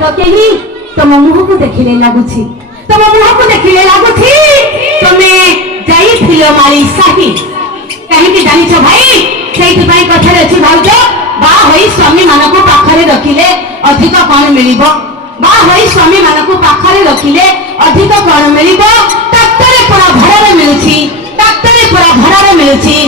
तो कहीं तुम मुह को देखिले लगुछि तुम मुह को देखिले लगुछि तुमे जाइथिलो माली साही कहीं कि जानिछ भाई सेठी भाई कथा अछि भाउज बा होई स्वामी मानको पाखरे रखिले अधिक कोन मिलिबो बा होई स्वामी मानको पाखरे रखिले अधिक कोन मिलिबो डाक्टर पूरा भड़ारे मिलुछि डाक्टर पूरा भड़ारे मिलुछि